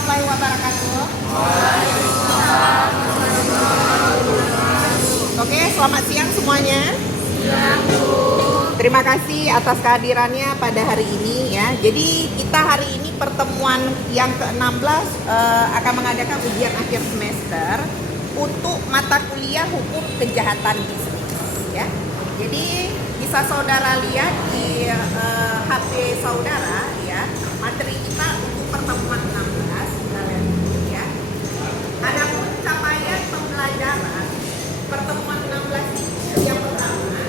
warahmatullahi wabarakatuh. Oke, selamat siang semuanya. Terima kasih atas kehadirannya pada hari ini ya. Jadi kita hari ini pertemuan yang ke-16 akan mengadakan ujian akhir semester untuk mata kuliah hukum kejahatan bisnis ya. Jadi bisa saudara lihat di HP saudara ya, materi kita untuk pertemuan 16 kita lihat dulu ya. Adapun capaian pembelajaran pertemuan 16 ini yang pertama,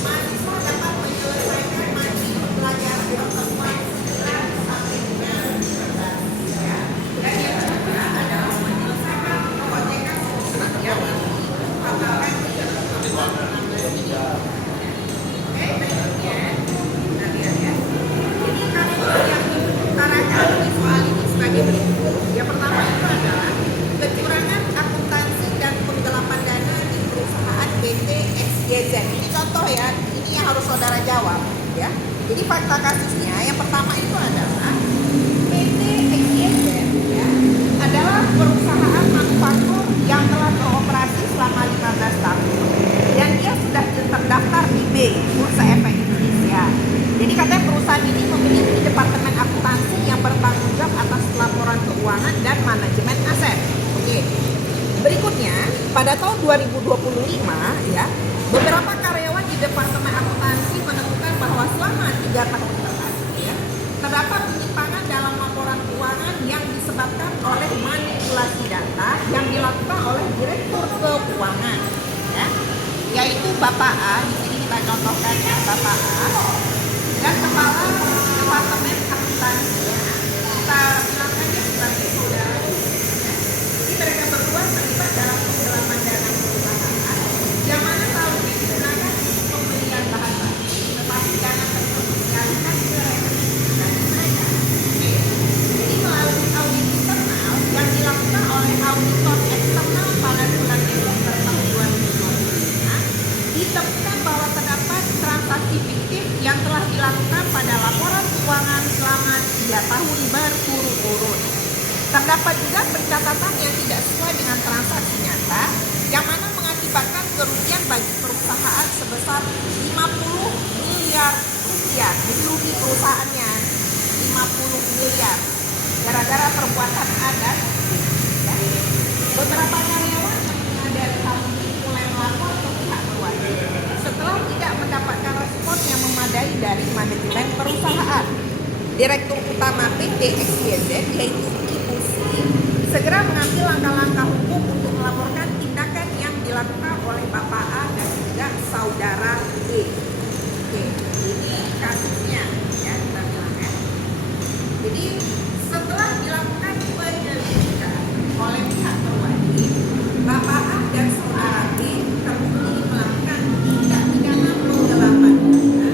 mahasiswa dapat menyelesaikan materi pembelajaran pertemuan 9 sampai dengan 13 ya. Dan yang kedua adalah menyelesaikan proyek yang dipaparkan di pertemuan 16 ini. Oke, berikutnya kita lihat ya. Jadi kasus yang diutarakan di soal ini sebagai berikut. Yang pertama itu adalah kecurangan akuntansi dan penggelapan dana di perusahaan PT XYZ. Ini contoh ya, ini yang harus saudara jawab ya. Jadi fakta kasusnya yang pertama itu adalah PT XYZ ya, adalah perusahaan manufaktur yang telah beroperasi selama 15 tahun dan dia sudah terdaftar di B, Bursa Efek Indonesia. Jadi katanya perusahaan ini memiliki departemen akuntansi yang bertanggung jawab atas laporan keuangan dan manajemen aset. Oke. Berikutnya, pada tahun 2025 ya, beberapa karyawan di departemen akuntansi menemukan bahwa selama 3 tahun terakhir ya, terdapat penyimpangan dalam laporan keuangan yang disebabkan oleh manipulasi data yang dilakukan oleh direktur keuangan ya, yaitu Bapak A. Di sini kita contohkan ya, Bapak A dan kepala departemen akuntansi ya. Kita bilangkan ya sebagai saudara ya. Jadi mereka berdua terlibat dalam penggelapan dana perusahaan yang mana saldonya digunakan untuk pembelian bahan baku, tetapi dana tersebut dialihkan ke rekening mereka. Oke. Jadi melalui audit internal yang dilakukan oleh auditor eksternal pada bulan Desember tahun 2025, ditemukan bahwa terdapat transaksi fiktif yang telah dilakukan pada laporan keuangan selama 3 tahun berturut-turut. Terdapat juga pencatatan yang tidak sesuai dengan transaksi nyata, yang mana mengakibatkan kerugian bagi perusahaan sebesar 50 miliar rupiah. Jadi rugi perusahaannya 50 miliar gara-gara perbuatan adat. Ya. Beberapa karyawan dari tahun ini mulai melapor ke pihak berwajib setelah tidak mendapatkan respon yang memadai dari manajemen perusahaan. Direktur utama PT XYZ yaitu segera mengambil langkah-langkah hukum untuk melaporkan tindakan yang dilakukan oleh Bapak A dan juga saudara E. Oke, ini kasusnya ya, kita bilang ya. Jadi setelah dilakukan penyelidikan oleh pihak berwajib, Bapak A dan saudara E terbukti melakukan tindak pidana penggelapan dana,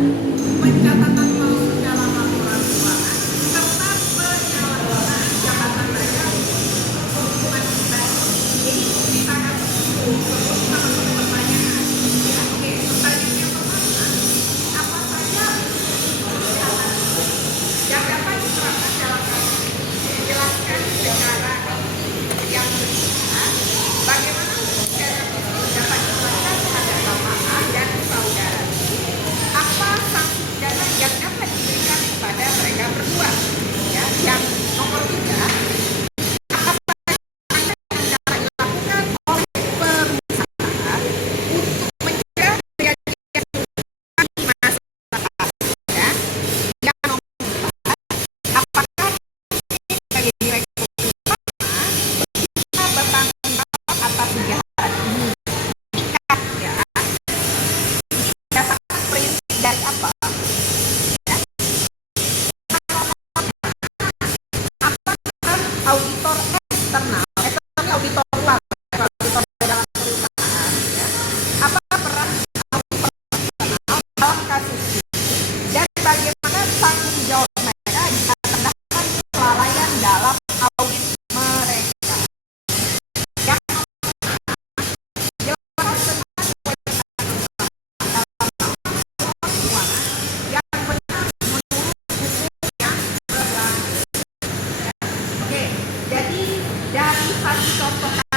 pencatatan palsu dalam laporan keuangan, serta penyalahgunaan jabatan mereka hubungan pribadi. Jadi kita akan sama-sama pertanyaan. Ya, oke, pertanyaan yang pertama, apa saja kejahatan yang dapat diterapkan dalam kasus ini? Jelaskan secara yang benar bagaimana hukum secara bisnis dapat diterapkan terhadap Bapak A dan saudara B. Apa sanksi pidana yang dapat diberikan kepada mereka berdua? Ya, yang nomor 3, auditor eksternal, auditor luar, auditor dalam perusahaan ya. Apa peran auditor eksternal dalam kasus ini dan bagaimana tanggung jawab mereka jika terdapat kelalaian dalam audit mereka. Yang jelaskan keuangan yang benar menurut hukum yang berlaku. Oke. Jadi dari satu contoh